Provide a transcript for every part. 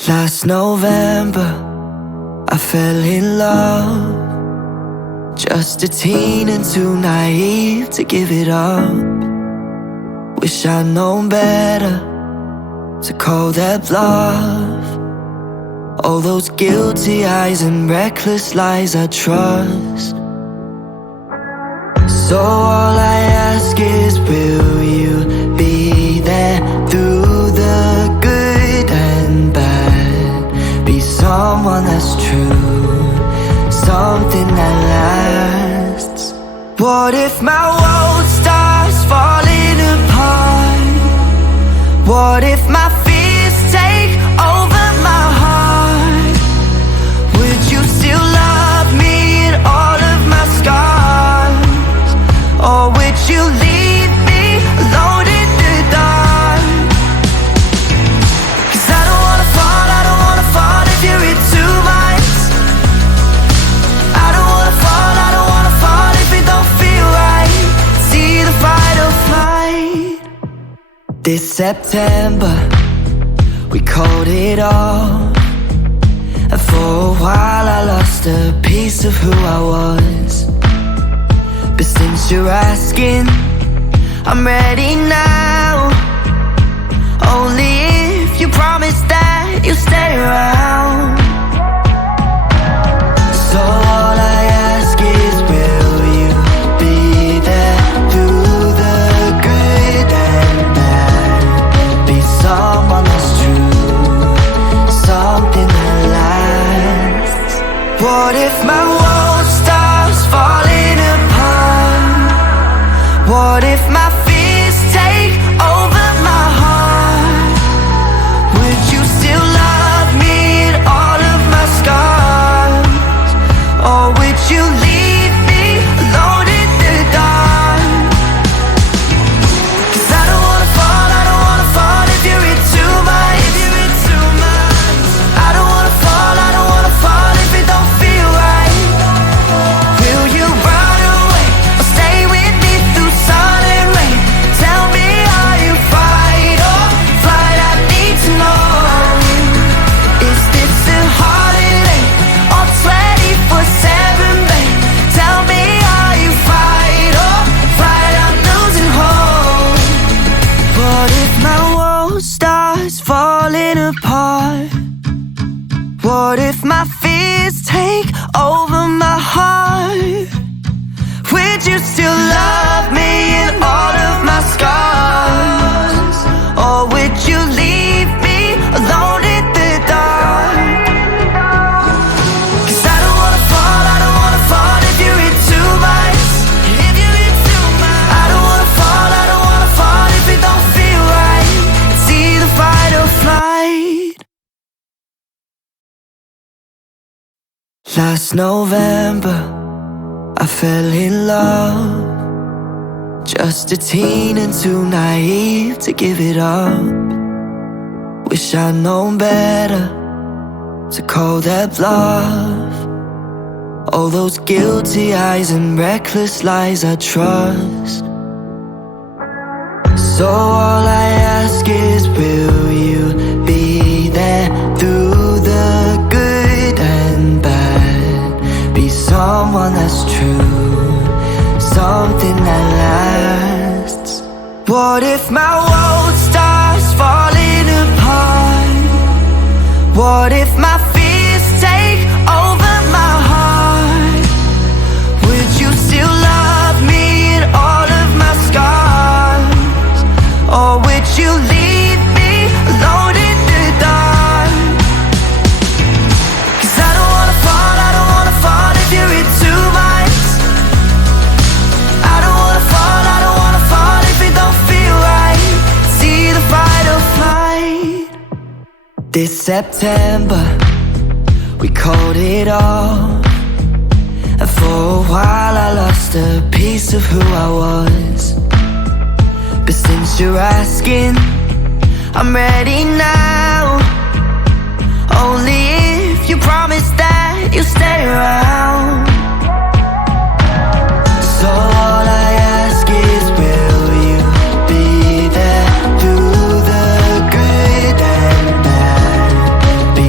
Last November, I fell in love. Just a teen and too naive to give it up. Wish I'd known better to call that bluff. All those guilty eyes and reckless lies I trust. So all I ask is, will you be there through the good and bad? Be someone that's true, something that lasts. What if my world starts falling apart? What if my fears take over my heart? Would you still love me in all of my scars? Or would you leave me alone in the dark? 'Cause I don't wanna fall if you're in too much. I don't wanna fall if it don't feel right. See the fight or flight. This September, we called it off. And for a while I lost a piece of who I was. But since you're asking, I'm ready now. Only if you promise that you'll stay around. So all I ask is, will you be there through the good and bad? Be someone that's true, something that lasts. What if my world starts falling apart? What if my fears take over my heart? Would you still love me in all of my scars? Or would you leave me alone in the dark? 'Cause I don't wanna fall if you're in too much. I don't wanna fall if it don't feel right. Will you run away or stay with me through sun and rain? Tell me, are you fight or flight? I need to know. Is this a holiday or 24/7, babe? Tell me, are you fight or flight? I'm losing hope. What if my world starts falling apart? What if my fears take over my heart? Would you still love me in all of my scars? Or would you leave me alone in the dark? 'Cause I don't wanna fall if you're in too much. I don't wanna fall if it don't feel right. It's either fight or flight. Last November, I fell in love. Just a teen and too naive to give it up. Wish I'd known better to call that bluff. All those guilty eyes and reckless lies I trust. So all I ask is, will you be there through the good and bad? Be someone that's true, something that lasts. What if my world starts falling apart? What if my fears take over my heart? Would you still love me in all of my scars? Or would you leave me alone in the dark? 'Cause I don't wanna fall if you're in too much. I don't wanna fall if it don't feel right. See the fight or flight. This September, we called it off. And for a while I lost a piece of who I was. But since you're asking, I'm ready now. Only if you promise that you'll stay around. So all I ask is, will you be there through the good and bad?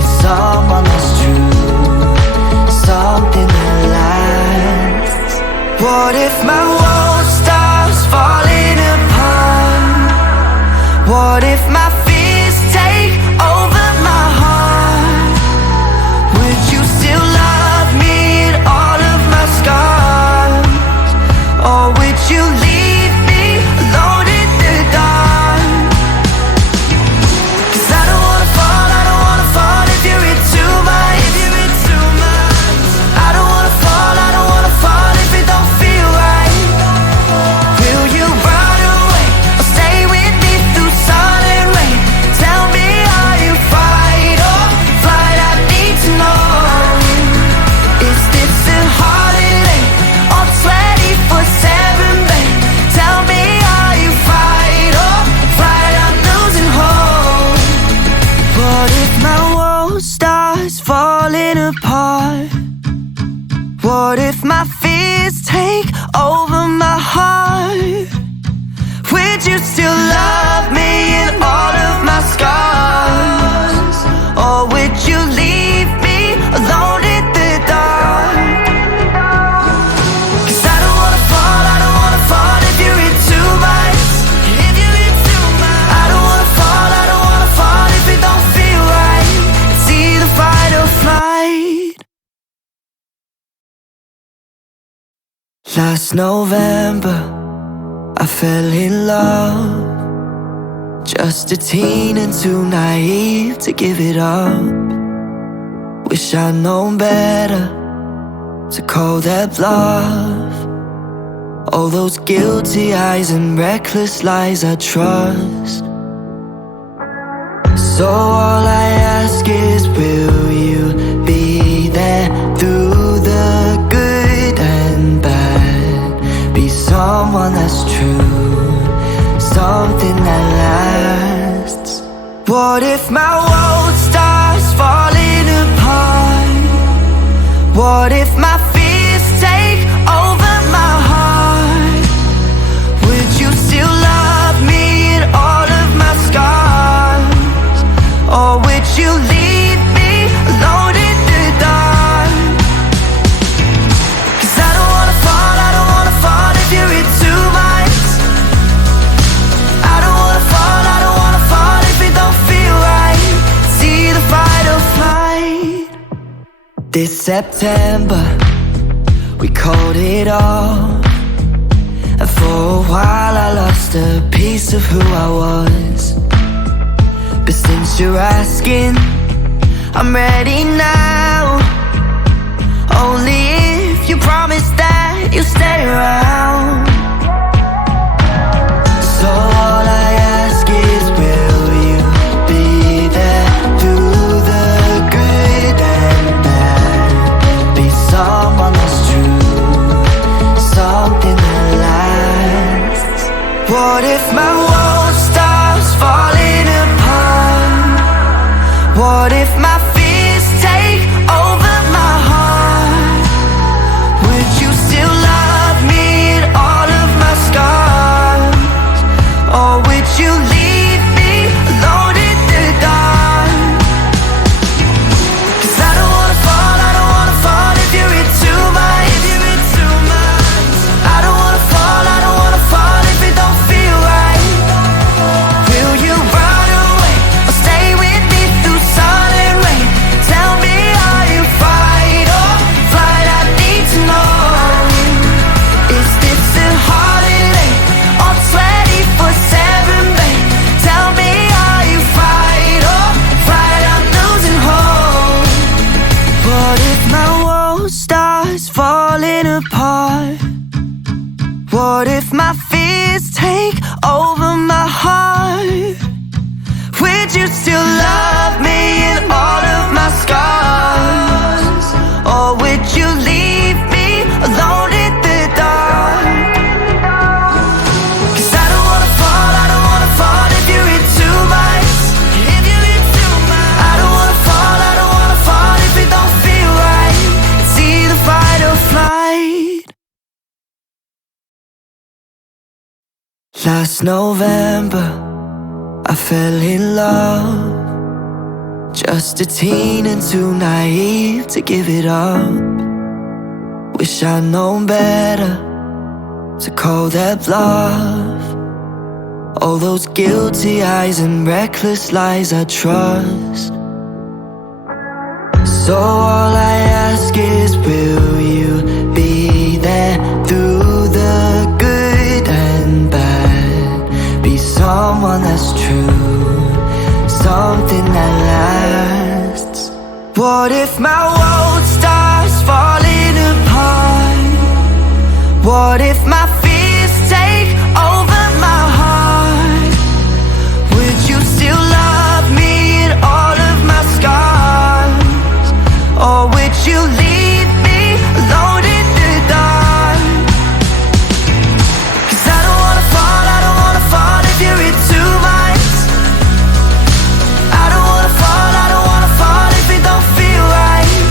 falling apart? What if my fears take over my heart? Would you still love me in all of my scars? Or would you leave me alone in the dark? 'Cause I don't wanna fall, I don't wanna fall if you're in too much. If you're in too much, I don't wanna fall, I don't wanna fall if it don't feel right. It's either fight or flight. Last November I fell in love, just a teen and too naive to give it up. Wish I'd known better to call that bluff. All those guilty eyes and reckless lies I trust. So all I ask is, will you be there through the good and bad? Be someone that's true, something that lasts. What if my world starts falling apart? What if my fears take over my heart? Would you still love me in all of my scars? Or would you leave me alone in the dark? 'Cause I don't wanna fall, I don't wanna fall if you're in too much. I don't wanna fall, I don't wanna fall if it don't feel right. It's either fight or flight. This September we called it off, and for a while I lost a piece of who I was. But since you're asking, I'm ready now. Only if you promise that you'll stay around. So all I ask is, will you be there through the good and bad? Be someone that's true, something that lasts. What if my world starts falling apart? What if my fears take over my heart? Would you still love me in all of my scars? Or would you leave me alone in the dark? 'Cause I don't wanna fall, I don't wanna fall if you're in too much. I don't wanna fall, I don't wanna fall if it don't feel right. Will you run away or stay with me through sun and rain? Tell me, are you fight or flight? I need to know. Is this a holiday or 24/7, babe? Tell me, are you fight or flight? I'm losing hope. What if my world starts falling apart? What if my fears take over my heart? Would you still love me in all of my scars? Or would you leave me alone in the dark? 'Cause I don't wanna fall, I don't wanna fall if you're in too much. I don't wanna fall, I don't wanna fall if it don't feel right. It's either fight or flight. Last November I fell in love, just a teen and too naive to give it up. Wish I'd known better to call that bluff. All those guilty eyes and reckless lies I trust. So all I ask is, will you be there through the good and bad? Be someone that's true, something that lasts. What if my world starts falling apart? What if my fears take over my heart? Would you still love me in all of my scars? Or would you leave me alone in the dark? 'Cause I don't wanna fall, I don't wanna fall if you're in too much. I don't wanna fall, I don't wanna fall if it don't feel right.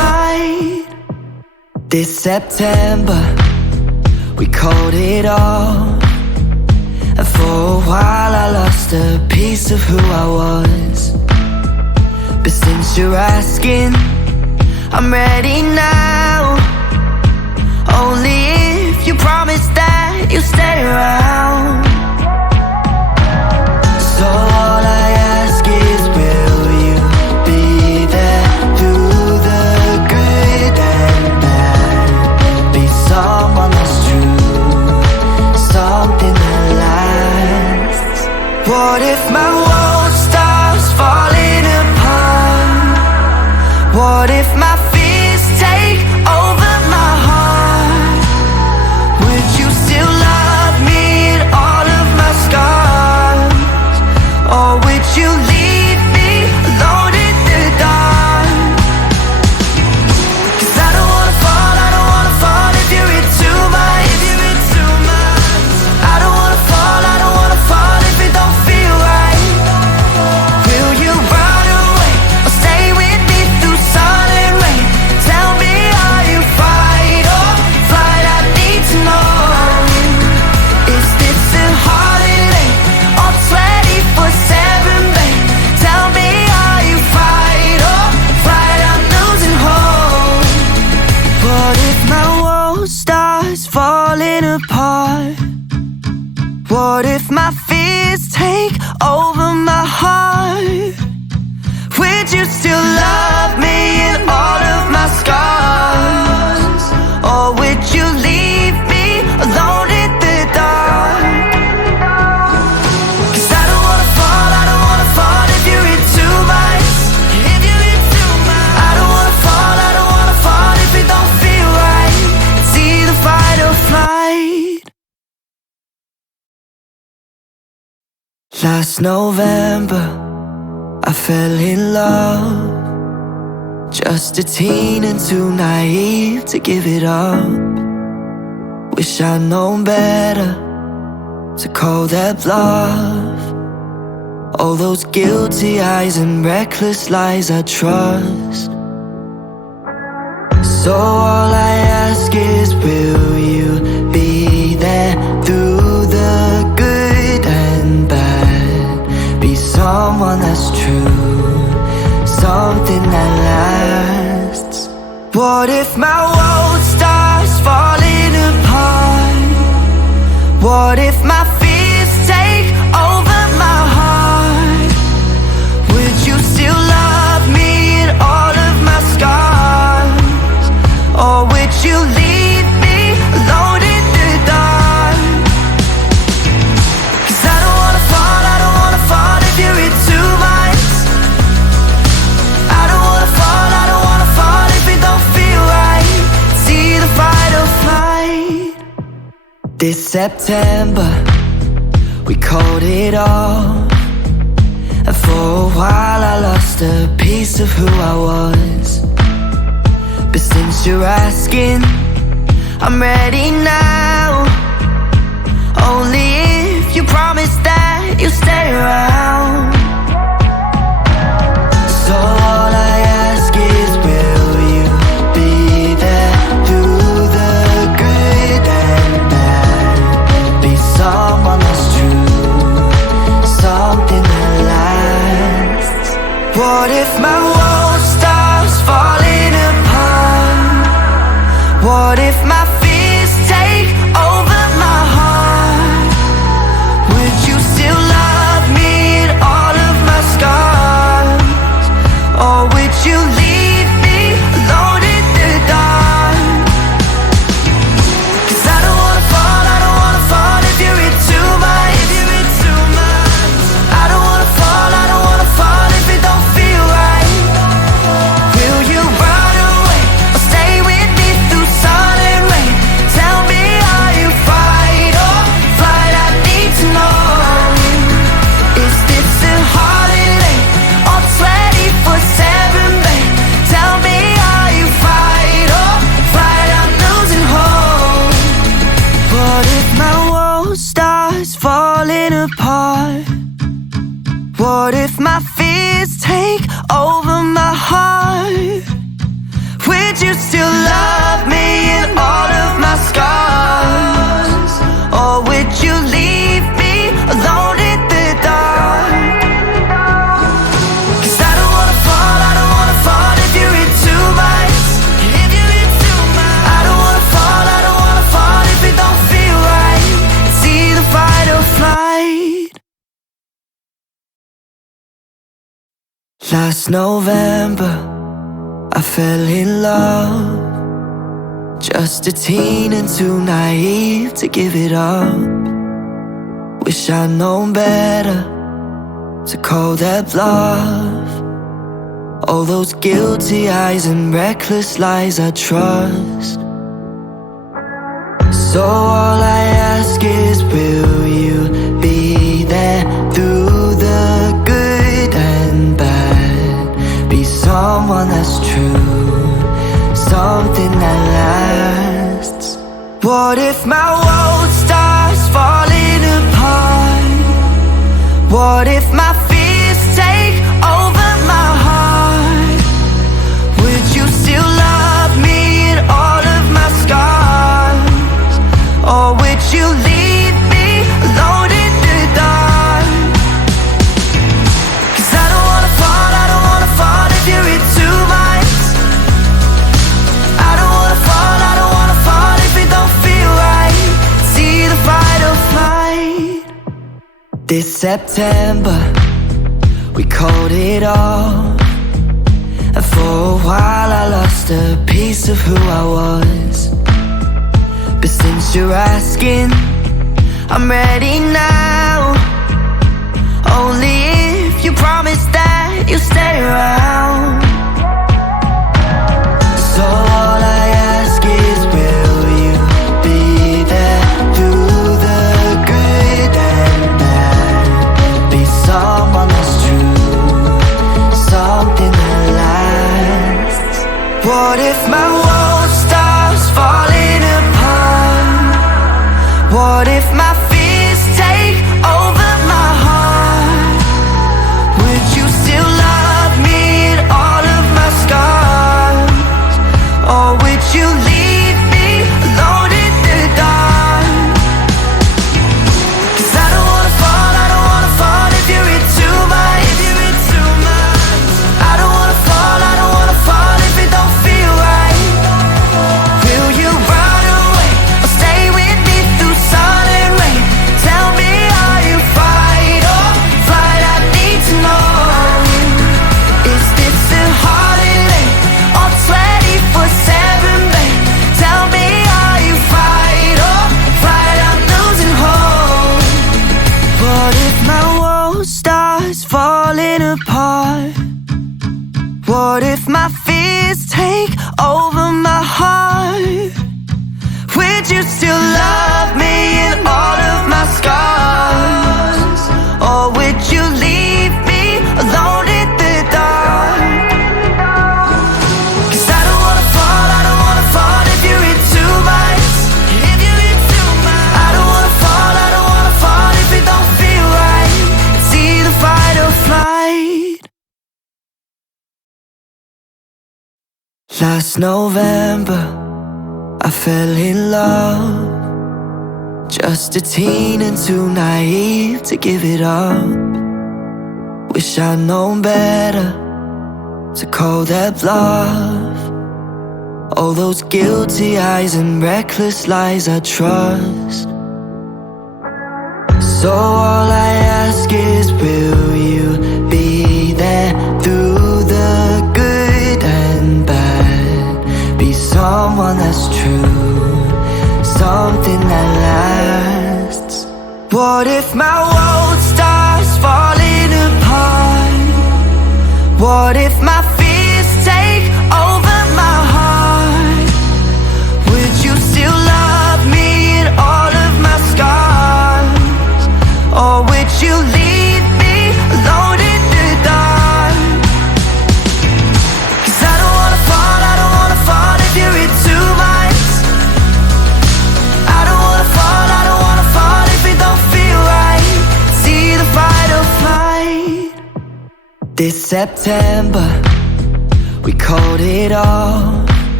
This September, we called it off, and for a while I lost a piece of who I was. But since you're asking, I'm ready now. Only if you promise that you'll stay around. So all I ask is, will you be there through the good and bad? Be someone that's true, something that lasts. What if my world starts falling apart? What if my fears take over my heart? Would you still love me in all of my scars? Or would you leave me alone in the dark? 'Cause I don't wanna fall, I don't wanna fall if you're in too much. I don't wanna fall, I don't wanna fall if it don't feel right. Will you run away or stay with me through sun and rain? Tell me, are you fight or flight? I need to know. Is this a holiday or 24/7, babe? Tell me, are you fight or flight? I'm losing hope. What if my world starts falling apart? What if my fears take over my heart? Would you still love me in all of my scars? Or would you leave me alone in the dark? 'Cause I don't wanna fall, I don't wanna fall if you're in too much. I don't wanna fall, I don't wanna fall if it don't feel right. It's either fight or flight. Last November, I fell in love. Just a teen and too naive to give it up. Wish I'd known better to call that bluff. All those guilty eyes and reckless lies I trust. So all I ask is, will you be there through the good and bad? Be someone that's true, something that lasts. What if my world starts falling apart? What if my fears take over my heart? Would you still love me in all of my scars? Or would you leave me alone in the dark? 'Cause I don't wanna fall, I don't wanna fall if you're in too much. I don't wanna fall, I don't wanna fall if it don't feel right. It's either fight or flight. This September, we called it off, and for a while I lost a piece of who I was. But since you're asking, I'm ready now. Only if you promise that you'll stay around. So all I ask is, will you be there through the good and bad? Be someone that's true, something that lasts. What if my world starts falling apart? What if my fears take over my heart? Would you still love me in all of my scars? Or would you leave me alone in the dark? 'Cause I don't wanna fall, I don't wanna fall if you're in too much. I don't wanna fall, I don't wanna fall if it don't feel right. Will you run away or stay with me through sun and rain? Tell me, are you fight or flight? I need to know. Is this a holiday or 24/7, babe? Tell me, are you fight or flight? I'm losing hope. What if my world starts falling apart? What if my fears take over my heart? Would you still love me in all of my scars? Or would you leave me alone in the dark? 'Cause I don't wanna fall, I don't wanna fall if you're in too much. I don't wanna fall, I don't wanna fall if it don't feel right. It's either fight or flight. Last November I fell in love, just a teen and too naive to give it up. Wish I'd known better to call that bluff. All those guilty eyes and reckless lies I trust. So all I ask is, will you be there through the good and bad? Be someone that's true, something that lasts. What if my world starts falling apart? What if my fears take over my heart? Would you still love me in all of my scars? Or would you leave me alone in the dark? 'Cause I don't wanna fall, I don't wanna fall if you're in too much. I don't wanna fall, I don't wanna fall if it don't feel right. It's either fight or flight. This September we called it off, and for a while I lost a piece of who I was. But since you're asking, I'm ready now. Only if you promise that you'll stay around. So all I ask is, will you be there through the good and bad? Be someone that's true, something that lasts. What if my world starts falling apart? What if my fears take over my heart? Would you still love me in all of my scars? Or would you leave me alone in the dark? 'Cause I don't wanna fall, I don't wanna fall if you're in too much. I don't wanna fall, I don't wanna fall if it don't feel right. Will you run away or stay with me through sun and rain? Tell me, are you fight or flight? I need to know. Is this a heart and late or 24/7, babe? Tell me, are you fight or flight? I'm losing hope. What if my world starts falling apart? What if my fears take over my heart? Would you still love me in all of my scars? Or would you leave me alone in the dark? 'Cause I don't wanna fall, I don't wanna fall if you're in too much. I don't wanna fall, I don't wanna fall if it don't feel right. It's either fight or flight. Last November I fell in love, just a teen and too naive to give it up. Wish I'd known better to call that bluff. All those guilty eyes and reckless lies I trust. So all I ask is, will you be there through the good and bad? Be someone that's true, something that lasts. What if my world starts falling apart? What if my fears take over my heart? Would you still love me in all of my scars? Or would you leave me alone in the dark? 'Cause I don't wanna fall, I don't wanna fall if you're in too much. I don't wanna fall, I don't wanna fall if it don't feel right. It's either fight or flight. This September we called it off,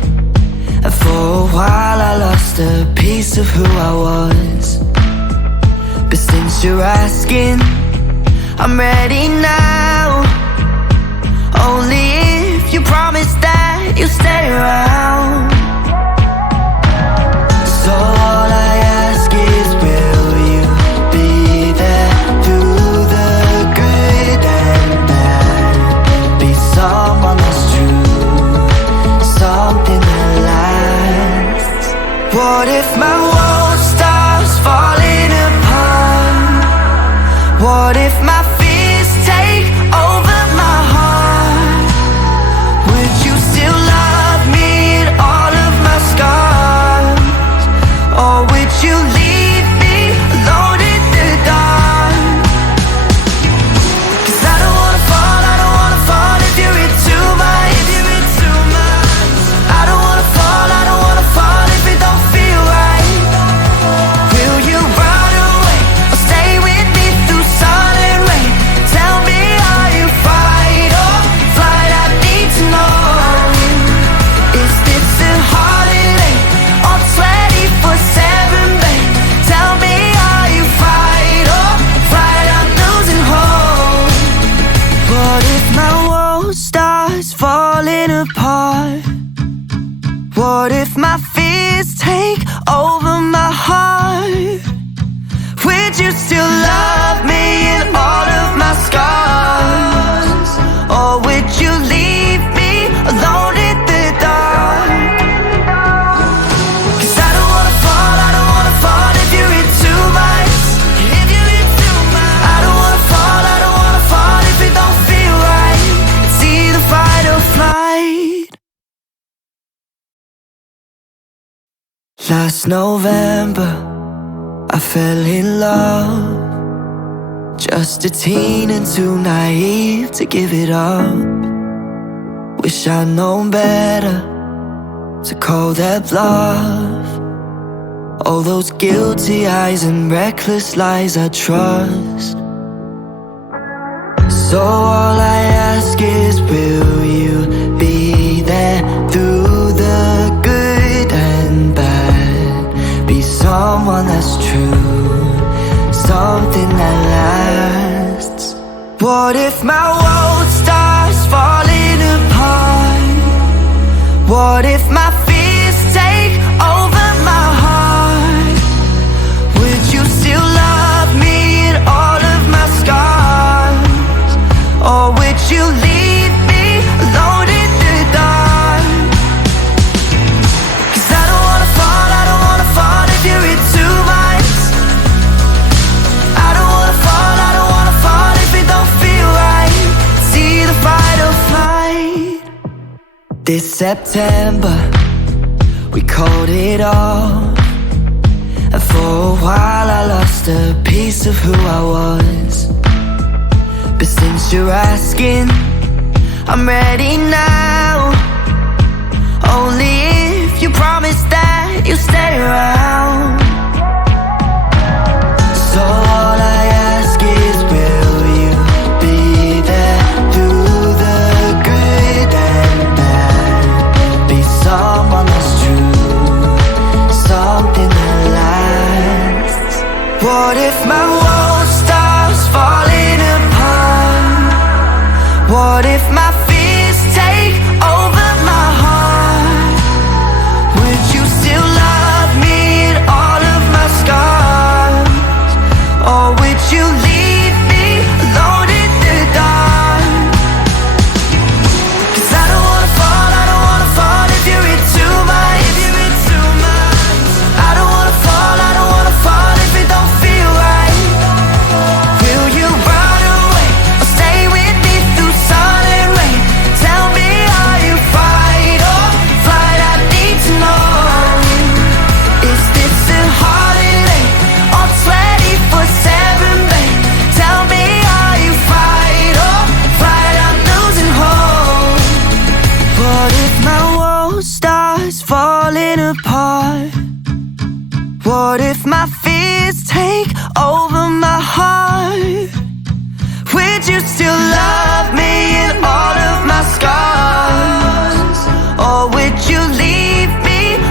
And for a while I lost a piece of who I was. But since you're asking, I'm ready now. Only if you promise that you'll stay around. So all I ask is, will you be there through the good and bad? Be someone that's true, something that lasts. What if my world starts falling apart? What if my fears take over my heart? Would you still love me in all of my scars? Or would you leave me alone in the dark? 'Cause I don't wanna fall, I don't wanna fall if you're in too much. I don't wanna fall, I don't wanna fall if it don't feel right. Will you run away or stay with me through sun and rain? Tell me, are you fight or flight? I need to know. Is this a holiday or 24/7, babe? Tell me, are you fight or flight? I'm losing hope. What if my world starts falling apart? What if my fears take over my heart? Would you still love me in all of my scars? Or would you leave me alone in the dark? 'Cause I don't wanna fall, I don't wanna fall if you're in too much. I don't wanna fall, I don't wanna fall if it don't feel right. It's either fight or flight. Last November, I fell in love. Just a teen and too naive to give it up. Wish I'd known better to call that bluff. All those guilty eyes and reckless lies I trust. So all I ask is, will you be there through the good and bad? Be someone that's true, something that lasts. What if my world starts falling apart? What if my fears take over my heart? Would you still love me in all of my scars? Or would you leave me alone in the dark? 'Cause I don't wanna fall, I don't wanna fall if you're in too much. I don't wanna fall, I don't wanna fall if it don't feel right. It's either fight or flight. This September, we called it off. And for a while I lost a piece of who I was. But since you're asking, I'm ready now. Only if you promise that you'll stay around. So all I ask is, will you be there through the good and bad? Be someone that's true, something that lasts. What if my world starts falling apart? What if my fears take over my heart? Would you still love me in all of my scars? Or would you leave me alone in the dark? 'Cause I don't wanna fall, I don't wanna fall if you're in too much. I don't wanna fall, I don't wanna fall if it don't feel right. Will you run away or stay with me through sun and rain? Tell me, are you fight or flight? I need to know. Is this a holiday or 24/7, babe? Tell me, are you fight or flight? I'm losing hope. What if my world starts falling apart? What if my fears take over my heart? Would you still love me in all of my scars? Or would you leave me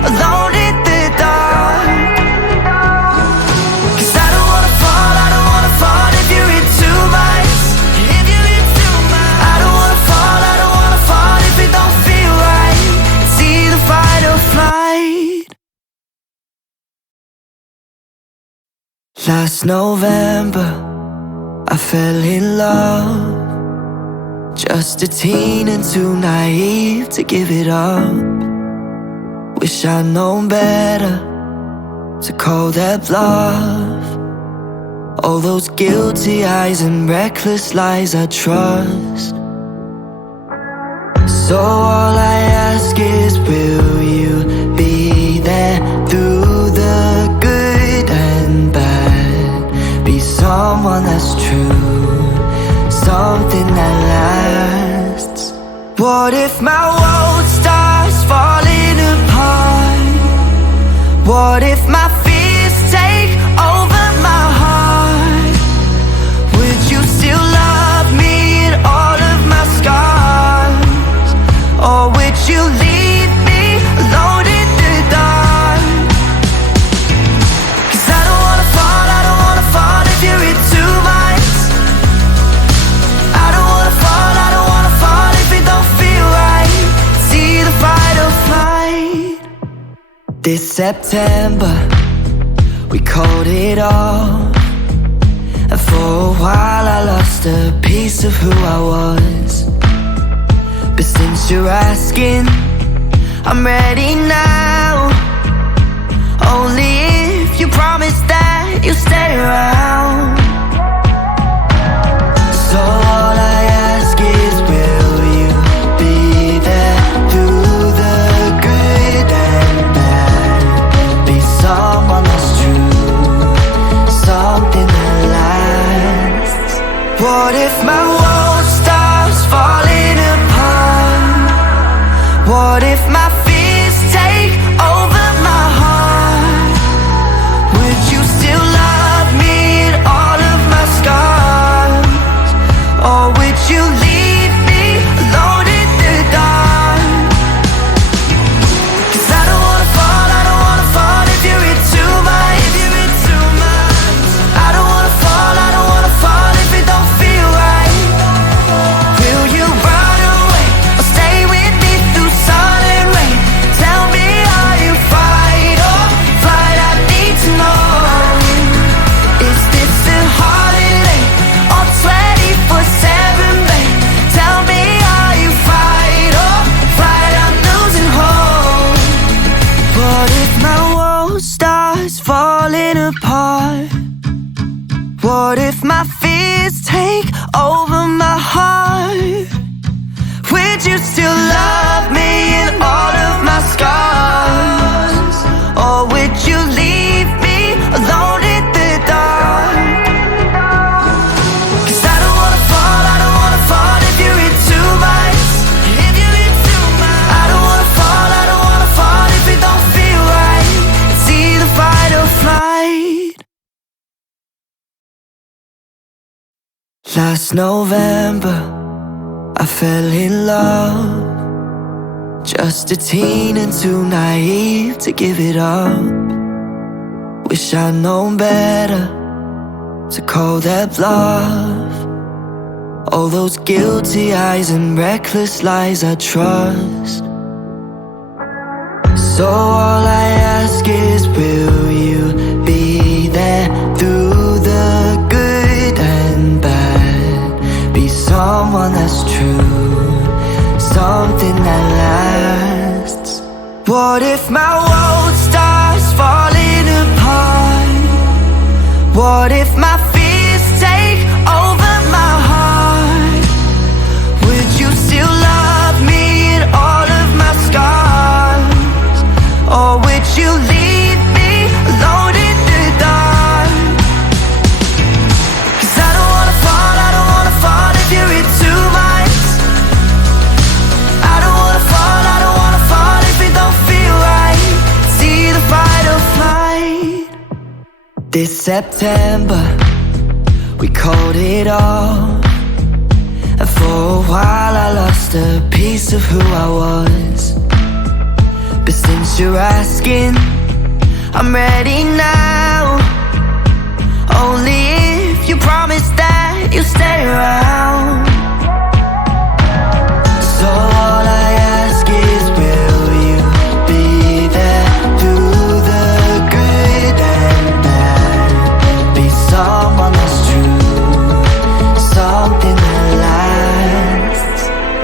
Last November, I fell in love. Just a teen and too naive to give it up. Wish I'd known better to call that bluff. All those guilty eyes and reckless lies I trust. So all I ask is, will you be there through the good and bad? Be someone that's true, something that lasts. What if my world starts falling apart? What if my fears take over my heart? Would you still love me in all of my scars? Or would you leave me alone in the dark? 'Cause I don't wanna fall, I don't wanna fall if you're in too much. I don't wanna fall, I don't wanna fall if it don't feel right. It's either fight or flight. This September, we called it off. And for a while I lost a piece of who I was. But since you're asking, I'm ready now. Only if you promise that you'll stay around. So all I ask is, will you be there through the good and bad? Be someone that's true, something that lasts. What if my world starts falling apart? What if my fears take over my heart? Would you still love me in all of my scars? Or would you leave me alone in the dark? 'Cause I don't wanna fall, I don't wanna fall if you're in too much. I don't wanna fall, I don't wanna fall if it don't feel right. Will you run away or stay with me through sun and rain? Tell me, are you fight or flight? I need to know. Is this a holiday or 24/7, babe? Tell me, are you fight or flight? I'm losing hope. What if my world starts falling apart? What if my fears take over my heart? Would you still love me in all of my scars? Or would you leave me alone in the dark? 'Cause I don't wanna fall, I don't wanna fall if you're in too much. I don't wanna fall, I don't wanna fall if it don't feel right. It's either fight or flight. Last November, I fell in love. Just a teen and too naive to give it up. Wish I'd known better to call that bluff. All those guilty eyes and reckless lies I trust. So all I ask is, will you be there through the good and bad? Be someone that's true, something that lasts. What if my world starts falling apart? What if my fears take over my heart? Would you still love me in all of my scars? Or would you leave me alone in the dark? 'Cause I don't wanna fall, I don't wanna fall if you're in too much. I don't wanna fall, I don't wanna fall if it don't feel right. It's either fight or flight. This September, we called it off. And for a while I lost a piece of who I was. But since you're asking, I'm ready now. Only if you promise that you'll stay around. So all I ask is, will you be there through the good and bad? Be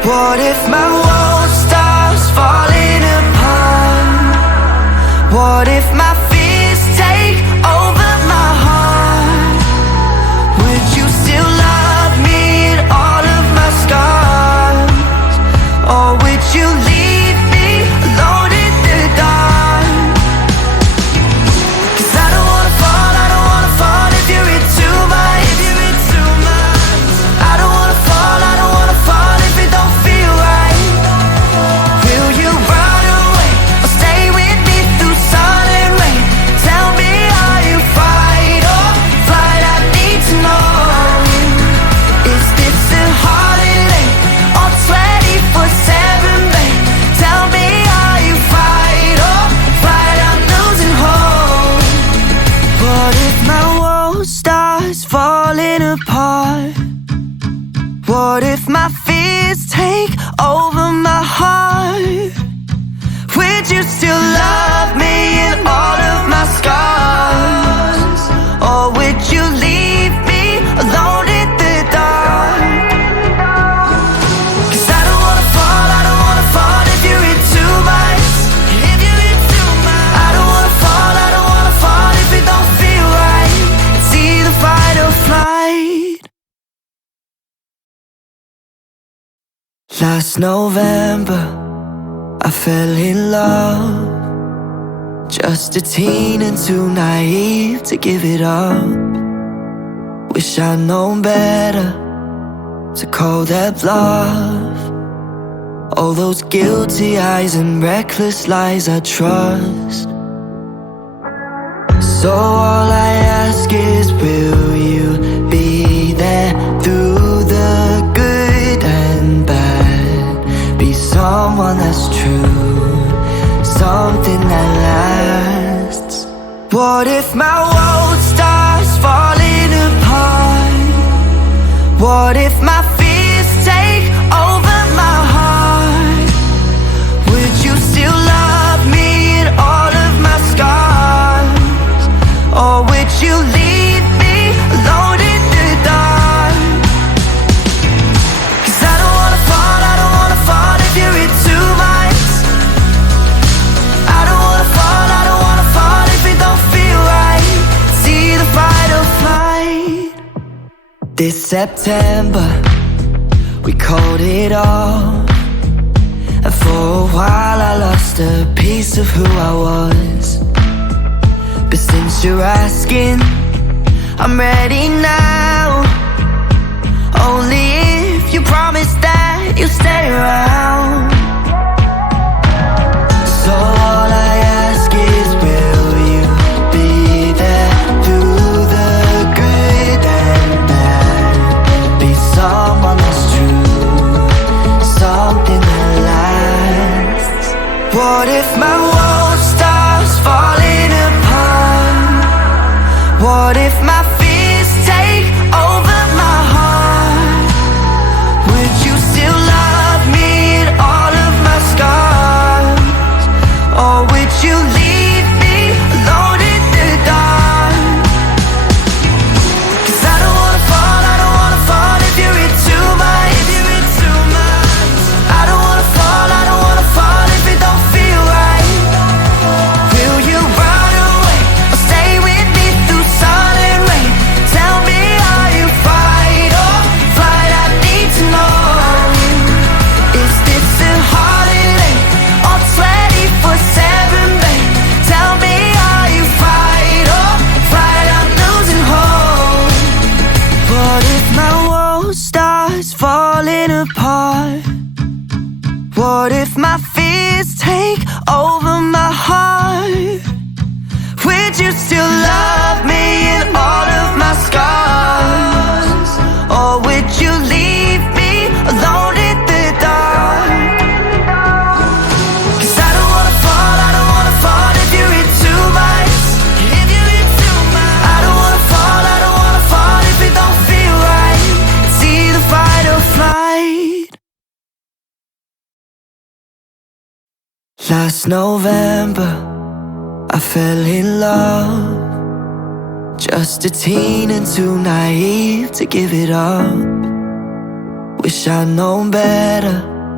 What if my world starts falling apart? What if my fears take over my heart? Would you still love me in all of my scars? Or would you leave me alone in the dark? 'Cause I don't wanna fall, I don't wanna fall if you're in too much. I don't wanna fall, I don't wanna fall if it don't feel right. Will you run away or stay with me through sun and rain? Tell me, are you fight or flight? I need to know. Is this a holiday or 24/7, babe? Tell me, are you fight or flight? I'm losing hope. What if my world starts falling apart? What if my fears take over my heart? Would you still love me in all of my scars? Or would you leave me alone in the dark? 'Cause I don't wanna fall, I don't wanna fall if you're in too much. I don't wanna fall, I don't wanna fall if it don't feel right. It's either fight or flight. Last November, I fell in love. Just a teen and too naive to give it up. Wish I'd known better to call that bluff. All those guilty eyes and reckless lies I trust. So all I ask is, will you be there through the good and bad? Be someone that's true, something that lasts. What if my world starts falling apart? What if my fears take over my heart? Would you still love me in all of my scars? Or would you leave me alone in the dark? 'Cause I don't wanna fall, I don't wanna fall if you're in too much. I don't wanna fall, I don't wanna fall if it don't feel right. It's either fight or flight. This September, we called it off. And for a while I lost a piece of who I was. But since you're asking, I'm ready now. Only if you promise that you'll stay around. So all I ask is, will you be there through the good and bad? Be someone that's true, something that lasts. What if my world starts falling apart? What if my fears take over my heart? Would you still love me in all of my scars? Or would you leave me alone in the dark? 'Cause I don't wanna fall, I don't wanna fall if you're in too much. I don't wanna fall, I don't wanna fall if it don't feel right. Will you run away or stay with me through sun and rain? Tell me, are you fight or flight? I need to know. Is this a holiday or 24/7, babe? Tell me, are you fight or flight? I'm losing hope. What if my world starts falling apart? What if my fears take over my heart? Would you still love me in all of my scars? Or would you leave me alone in the dark? 'Cause I don't wanna fall, I don't wanna fall if you're in too much. I don't wanna fall, I don't wanna fall if it don't feel right. It's either fight or flight. Last November, I fell in love. Just a teen and too naive to give it up. Wish I'd known better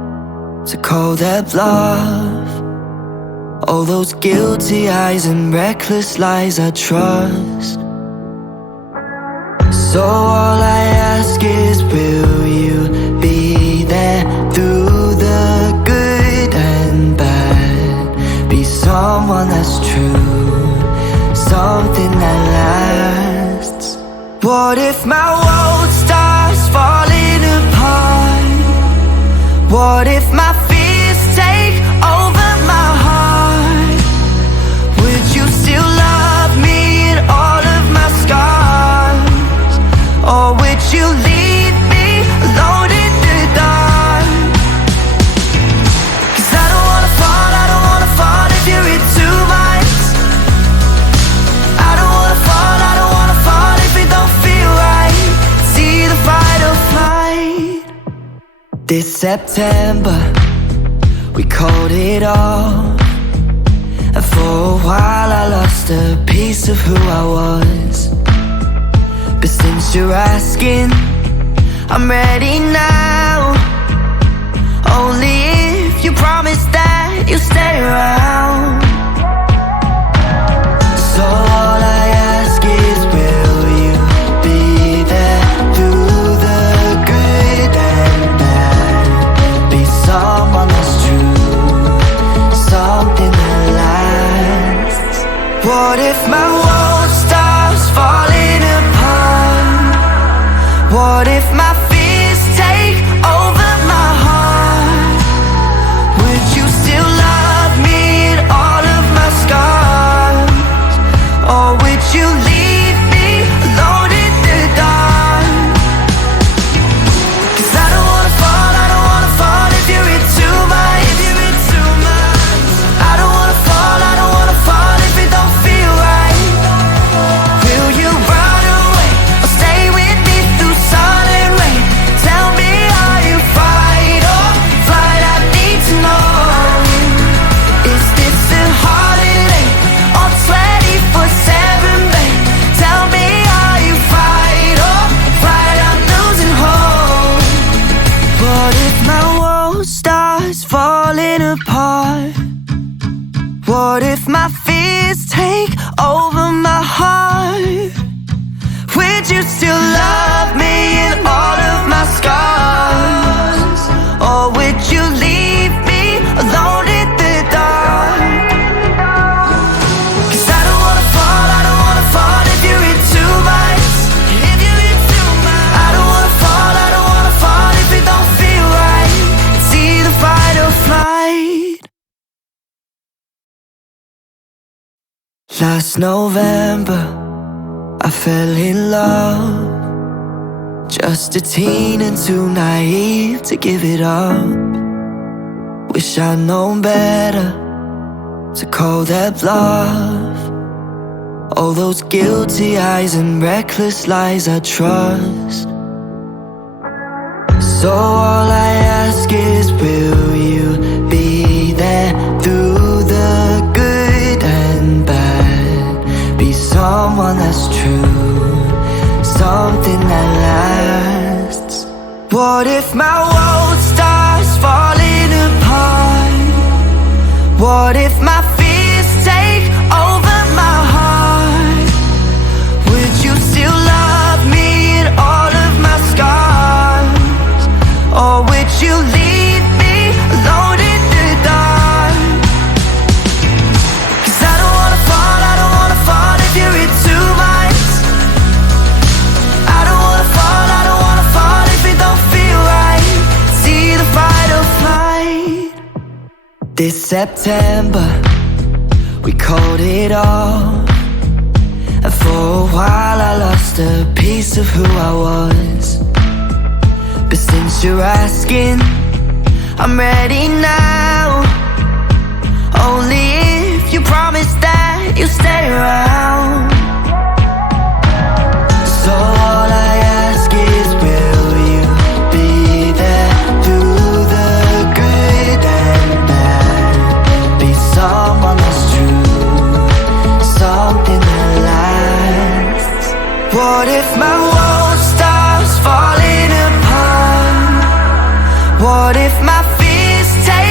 to call that bluff. All those guilty eyes and reckless lies I trust. So all I ask is, will you be there through the good and bad? Be someone that's true, something that lasts. What if my world starts falling apart? What if my fears take over my heart? Would you still love me in all of my scars? Or would you leave me alone in the dark? 'Cause I don't wanna fall, I don't wanna fall if you're in too much. I don't wanna fall, I don't wanna fall if it don't feel right. It's either fight or flight. This September, we called it off. And for a while I lost a piece of who I was. But since you're asking, I'm ready now. Only if you promise that you'll stay around. So all I ask is, will you be there through the good and bad? Be someone that's true, something that lasts. What if my world starts falling apart? What if my fears take over my heart? Would you still love me in all of my scars? Or would you leave me alone in the dark? 'Cause I don't wanna fall, I don't wanna fall if you're in too much. I don't wanna fall, I don't wanna fall if it don't feel right. Will you run away or stay with me through sun and rain? Tell me, are you fight or flight? I need to know. Is this a holiday or 24/7, babe? Tell me, are you fight or flight? I'm losing hope. What if my world starts falling apart? What if my fears take over my heart? Would you still love me in all of my scars? Or would you leave me alone in the dark? 'Cause I don't wanna fall, I don't wanna fall if you're in too much. I don't wanna fall, I don't wanna fall if it don't feel right. It's either fight or flight. Last November, I fell in love. Just a teen and too naive to give it up. Wish I'd known better to call that bluff. All those guilty eyes and reckless lies I trust. So all I ask is, will you be there through the good and bad? Be someone that's true, something that lasts. What if my world starts falling apart? What if my fears take over my heart? Would you still love me in all of my scars? Or would you leave me alone in the dark? 'Cause I don't wanna fall, I don't wanna fall if you're in too much. I don't wanna fall, I don't wanna fall if it don't feel right. It's either fight or flight. This September, we called it off. And for a while I lost a piece of who I was. But since you're asking, I'm ready now. Only if you promise that you'll stay around. So all I ask is, will you be there through the good and bad? Be someone that's true, something that lasts. What if my world starts falling apart? What if my fears take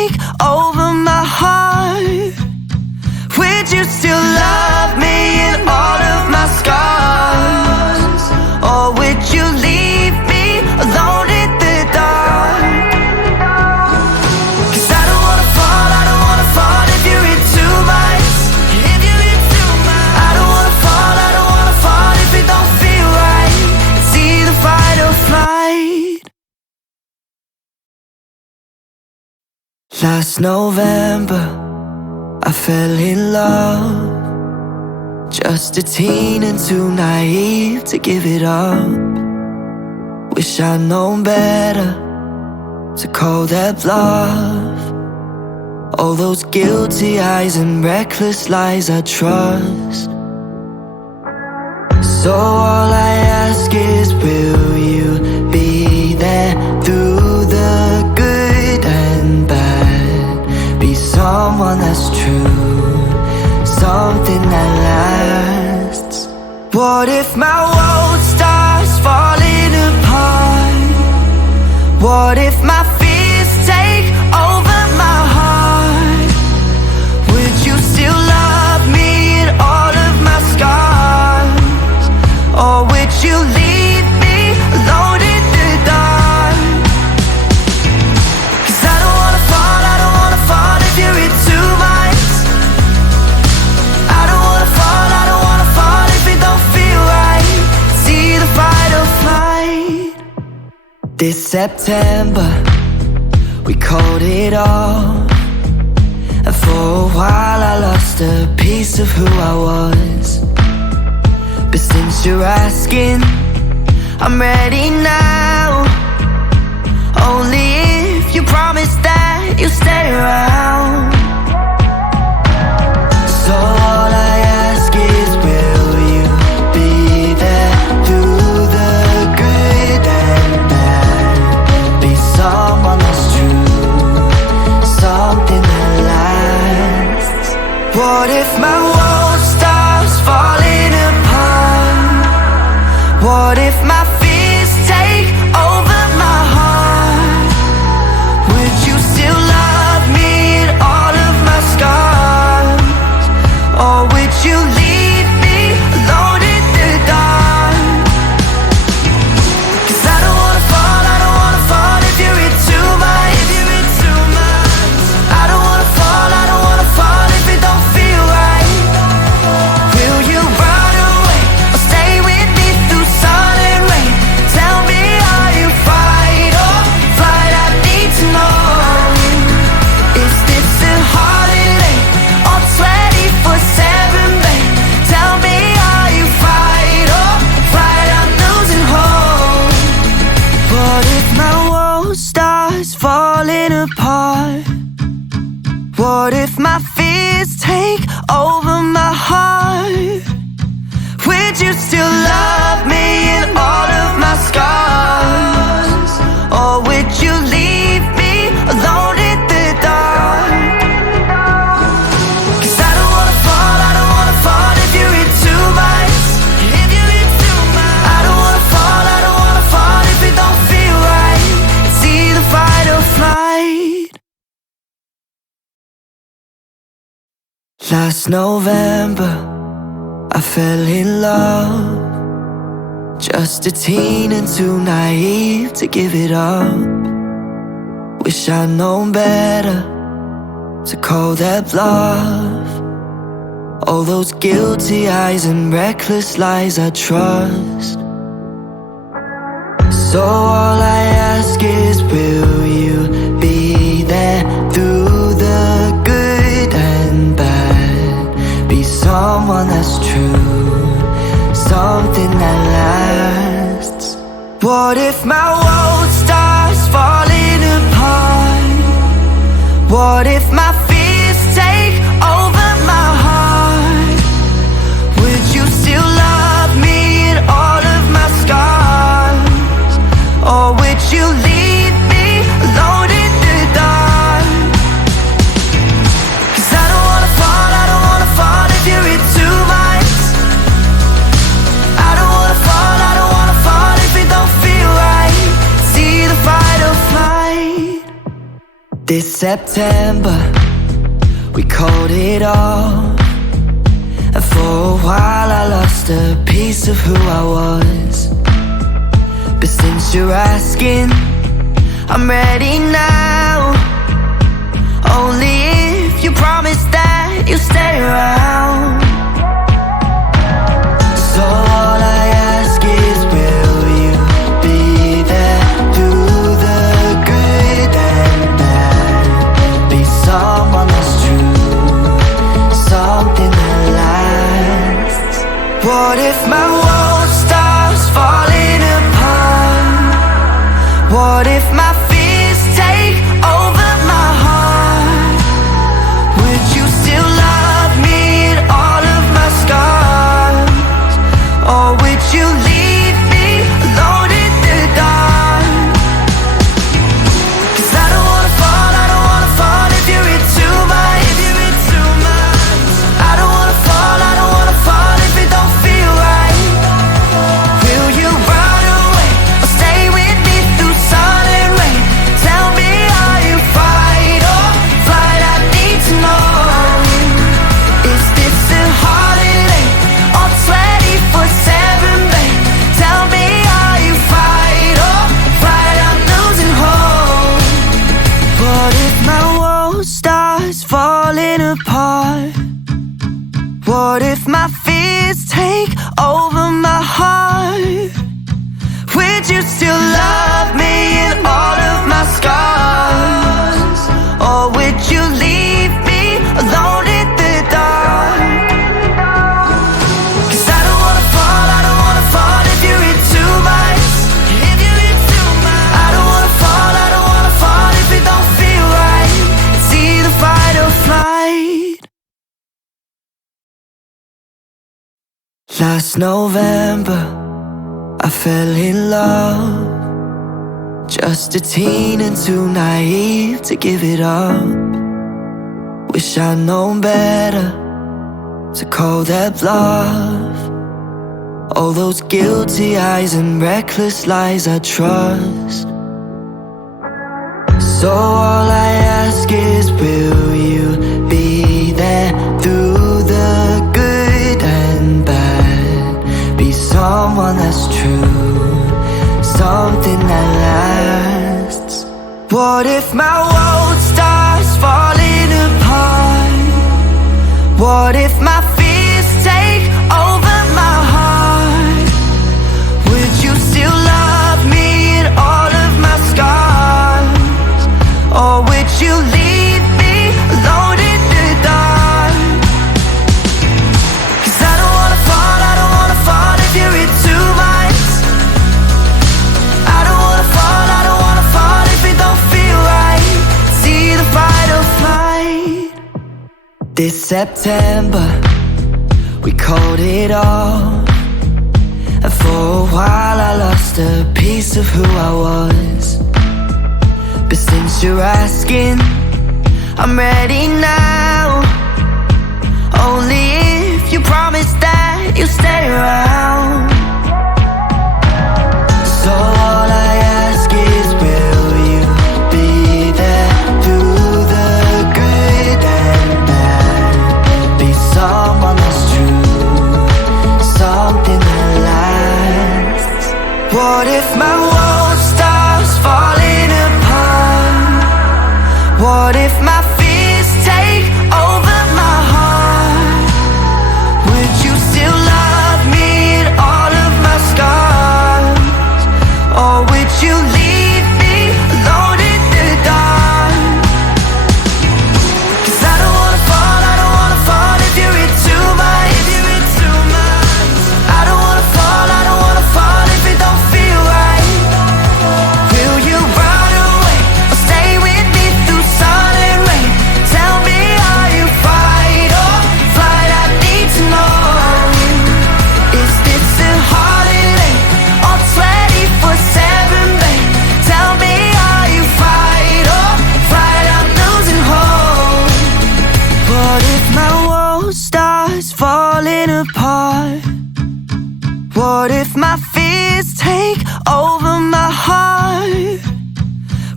take over my heart? Would you still love me in all of my scars? Or would you leave me alone in the dark? 'Cause I don't wanna fall, I don't wanna fall if you're in too much. I don't wanna fall, I don't wanna fall if it don't feel right. It's either fight or flight. Last November I fell in love, just a teen and too naive to give it up. Wish I'd known better to call that bluff. All those guilty eyes and reckless lies I trust. So all I ask is, will you be there through the good and bad? Be someone that's true, something that lasts. What if my world starts falling apart? What if my fears take over my heart? Would you still love me in all of my scars? Or would you leave me alone in the dark? 'Cause I don't wanna fall, I don't wanna fall if you're in too much. I don't wanna fall, I don't wanna fall if it don't feel right. It's either fight or flight. This September we called it off, and for a while I lost a piece of who I was. But since you're asking, I'm ready now. Only if you promise that you'll stay around. So all I ask is, will you be there through the good and bad? Be someone that's true, something that lasts. What if my world starts falling apart? What if my fears take over my heart? Would you still love me in all of my scars? Or would you leave me alone in the dark? 'Cause I don't wanna fall, I don't wanna fall if you're in too much. I don't wanna fall, I don't wanna fall if it don't feel right. Will you run away or stay with me through sun and rain? Tell me, are you fight or flight? I need to know. Is this a holiday or 24/7, babe? Tell me, are you fight or flight? I'm losing hope. What if my world starts falling apart? What if my fears take over my heart? Would you still love me in all of my scars? Or would you leave me alone in the dark? 'Cause I don't wanna fall, I don't wanna fall if you're in too much. I don't wanna fall, I don't wanna fall if it don't feel right. It's either fight or flight. Last November I fell in love, just a teen and too naive to give it up. Wish I'd known better to call that bluff. All those guilty eyes and reckless lies I trust. So all I ask is, will you be there through the good and bad? Be someone that's true, something that lasts. What if my world starts falling apart? What if my fears take over my heart? Would you still love me in all of my scars? Or would you leave me alone in the dark? 'Cause I don't wanna fall, I don't wanna fall if you're in too much. I don't wanna fall, I don't wanna fall if it don't feel right. It's either fight or flight. This September, we called it off, and for a while I lost a piece of who I was. But since you're asking, I'm ready now. Only if you promise that you'll stay around. So all I ask is, will you be there through the good and bad? Be someone that's true, something that lasts. What if my world starts falling apart? What if my fears take over my heart? Would you still love me in all of my scars? Or would you leave me alone in the dark? 'Cause I don't wanna fall, I don't wanna fall if you're in too much. I don't wanna fall, I don't wanna fall if it don't feel right. Will you run away or stay with me through sun and rain? Tell me, are you fight or flight? I need to know. Is this a holiday or 24/7, babe? Tell me, are you fight or flight? I'm losing hope. What if my world starts falling apart? What if my fears take over my heart? Would you still love me in all of my scars? Or would you leave me alone in the dark? 'Cause I don't wanna fall, I don't wanna fall if you're in too much. I don't wanna fall, I don't wanna fall if it don't feel right. It's either fight or flight. Last November, I fell in love. Just a teen and too naive to give it up. Wish I'd known better to call that bluff. All those guilty eyes and reckless lies I trust. So all I ask is, will you be there through the good and bad? Be someone that's true, something that lasts. What if my world starts falling apart? What if my fears take over my heart? Would you still love me in all of my scars? Or would you leave me alone in the dark? 'Cause I don't wanna fall, I don't wanna fall if you're in too much. I don't wanna fall, I don't wanna fall if it don't feel right. It's either fight or flight. This September, we called it off, and for a while I lost a piece of who I was. But since you're asking, I'm ready now. Only if you promise that you'll stay around. So all I ask is, will you be there through the good and bad? Be someone that's true, something that lasts. What if my world starts falling apart? What if my fears take over my heart? Would you still love me in all of my scars? Or would you leave me alone in the dark? 'Cause I don't wanna fall, I don't wanna fall if you're in too much. I don't wanna fall, I don't wanna fall if it don't feel right. Will you run away or stay with me through sun and rain? Tell me, are you fight or flight? I need to know. Is this a holiday or 24/7, babe? Tell me, are you fight or flight? I'm losing hope. What if my world starts falling apart? What if my fears take over my heart?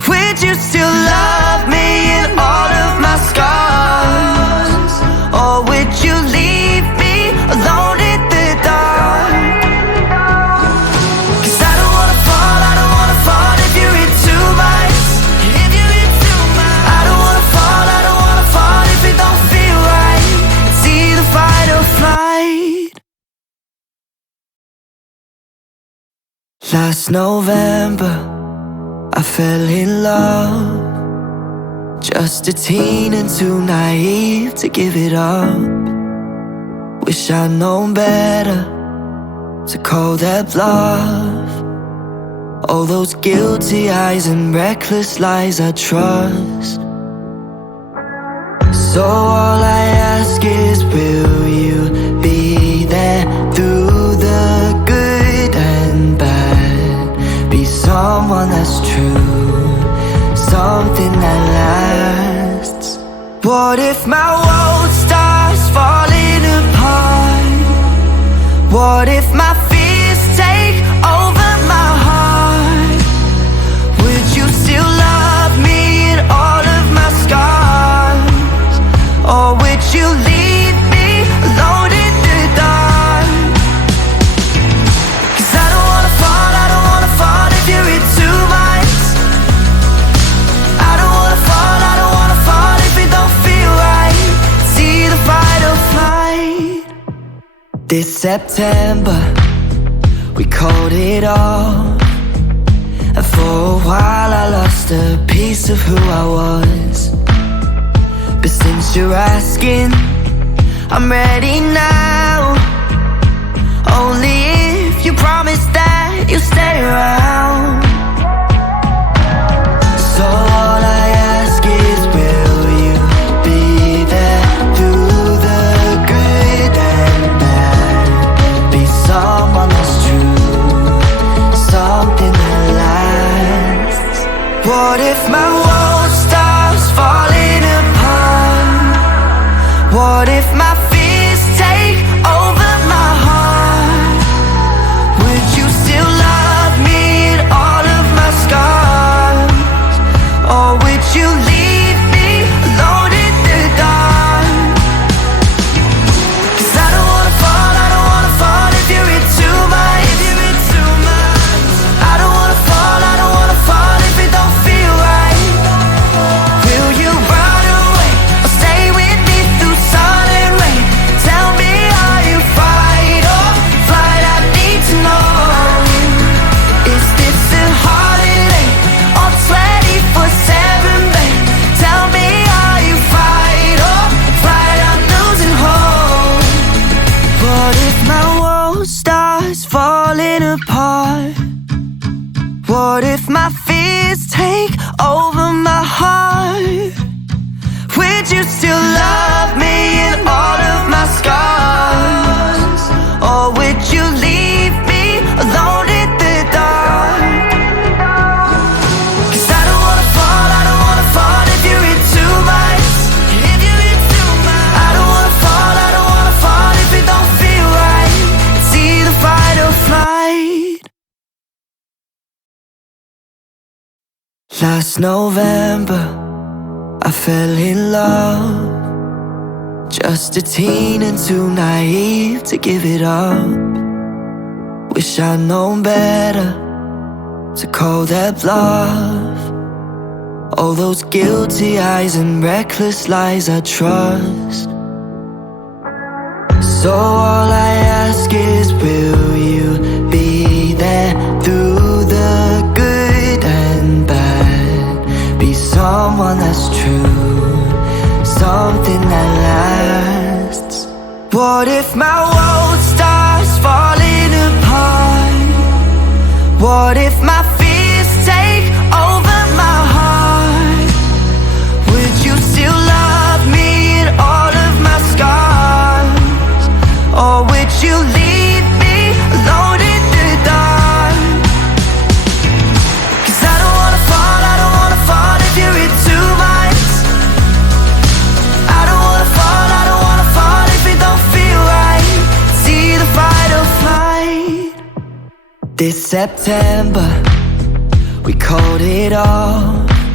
Would you still love me in all of my scars? Or would you leave me alone in the dark? 'Cause I don't wanna fall, I don't wanna fall if you're in too much. If you're in too much. I don't wanna fall, I don't wanna fall if it don't feel right. It's either fight or flight. Last November I fell in love. Just a teen and too naive to give it up. Wish I'd known better to call that bluff. All those guilty eyes and reckless lies I trust. So all I ask is, will you be there through the good and bad? Be someone that's true, something that lasts. What if my world starts falling apart? What if my fears take over my heart? Would you still love me in all of my scars? Or would you leave me alone in the dark? 'Cause I don't wanna fall, I don't wanna fall if you're in too much. I don't wanna fall, I don't wanna fall if it don't feel right. It's either fight or flight. This September we called it off, and for a while I lost a piece of who I was. But since you're asking, I'm ready now. Only if you promise that you'll stay around. So all I ask is, will you be there through the good and bad? Be someone that's true, something that lasts. What if my world starts falling apart? What if my fears take over my heart? Would you still love me in all of my scars? Or would you leave me alone in the dark? 'Cause I don't wanna fall, I don't wanna fall if you're in too much. If you're in too much. I don't wanna fall, I don't wanna fall if it don't feel right. Will you run away or stay with me through sun and rain? Tell me, are you fight or flight? I need to know. Is this a holiday or 24/7, babe? Tell me, are you fight or flight? I'm losing hope. What if my world starts falling apart? What if my fears take over my heart? Would you still love me in all of my scars? Or would you leave me alone in the dark? 'Cause I don't wanna fall, I don't wanna fall if you're in too much. If you're in too much. I don't wanna fall, I don't wanna fall if it don't feel right. It's either fight or flight. Last November I fell in love. Just a teen and too naive to give it up. Wish I'd known better to call that bluff. All those guilty eyes and reckless lies I trust. So all I ask is, will you be there through the good and bad? Be someone that's true, something that lasts. What if my world starts falling apart? What if my fears take over my heart? Would you still love me in all of my scars? Or would you leave me alone in the dark? 'Cause I don't wanna fall, I don't wanna fall if you're in too much. I don't wanna fall, I don't wanna fall if it don't feel right. It's either fight or flight. This September we called it off,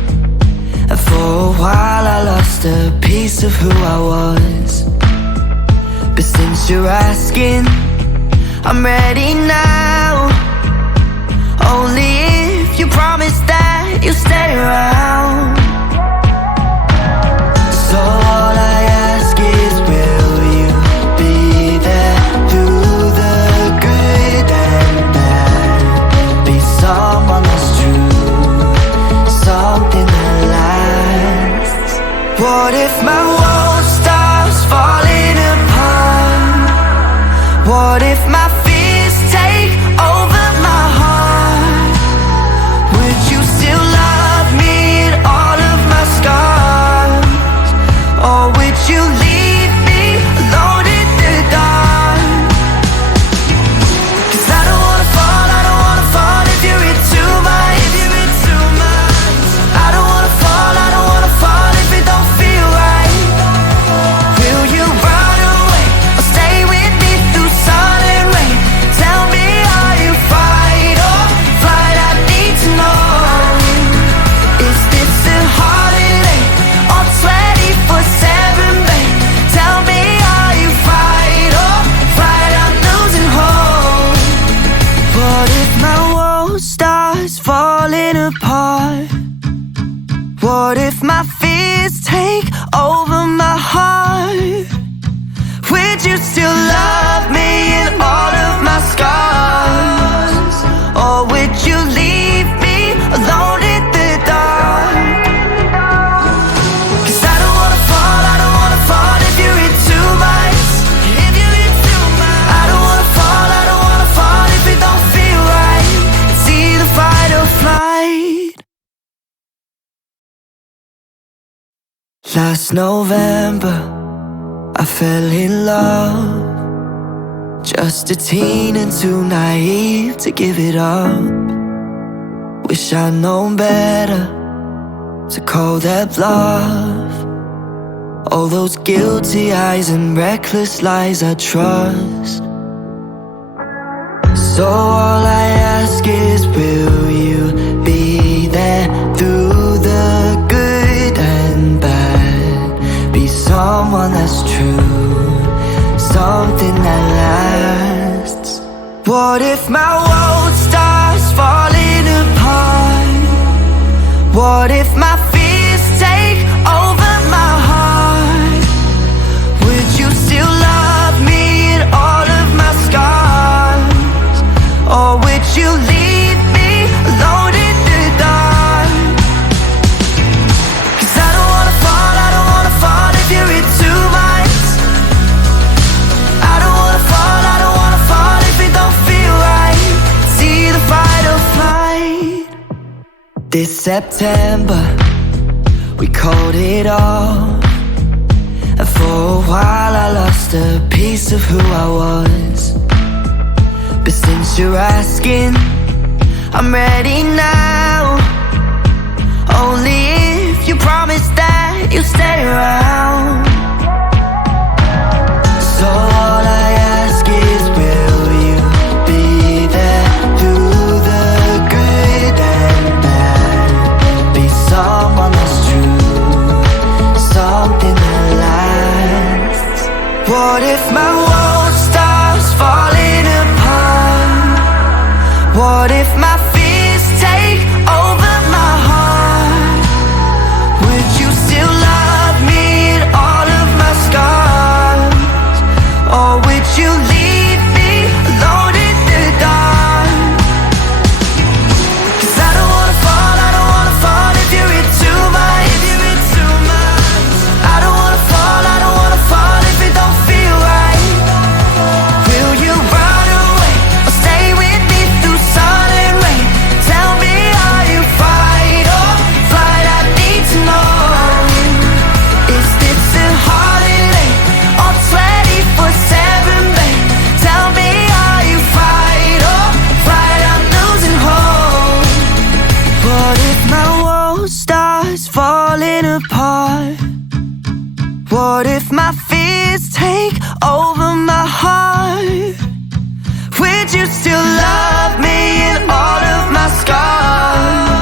And for a while I lost a piece of who I was. But since you're asking, I'm ready now. Only if you promise that you'll stay around. So all I ask is, will you be there through the good and bad? Be someone that's true, something that lasts. What if my world starts falling apart? What if my fears take over my heart? Would you still love me in all of my scars? Or would you leave me alone in the dark? 'Cause I don't wanna fall, I don't wanna fall if you're in too much. I don't wanna fall, I don't wanna fall if it don't feel right. Will you run away or stay with me through sun and rain? Tell me, are you fight or flight? I need to know. Is this a holiday or 24/7, babe? Tell me, are you fight or flight? I'm losing hope. What if my world starts falling apart? What if my fears take over my heart? Would you still love me in all of my scars? Or would you leave me alone in the dark? 'Cause I don't wanna fall, I don't wanna fall if you're in too much. I don't wanna fall, I don't wanna fall if it don't feel right. It's either fight or flight. Last November, I fell in love. Just a teen and too naive to give it up. Wish I'd known better to call that bluff. All those guilty eyes and reckless lies I trust. So all I ask is, will you be there through the good and bad? Be someone that's true, something that lasts. What if my world starts falling apart? What if my fears take over my heart? Would you still love me in all of my scars? Or would you leave me alone in the dark? 'Cause I don't wanna fall, I don't wanna fall if you're in too much. I don't wanna fall, I don't wanna fall if it don't feel right. It's either fight or flight. This September, we called it off. And for a while I lost a piece of who I was. But since you're asking, I'm ready now. Only if you promise that you'll stay around. So all I ask is, will you be there through the good and bad? Be someone that's true, something that lasts. What if my world starts falling apart? What if my fears take over my heart? Would you still love me in all of my scars? Or would you leave me alone in the dark? 'Cause I don't wanna fall, I don't wanna fall if you're in too much. I don't wanna fall, I don't wanna fall if it don't feel right. Will you run away or stay with me through sun and rain? Tell me, are you fight or flight? I need to know. Is this a holiday or 24/7, babe? Tell me, are you fight or flight? I'm losing hope. What if my world starts falling apart? What if my fears take over my heart? Would you still love me in all of my scars?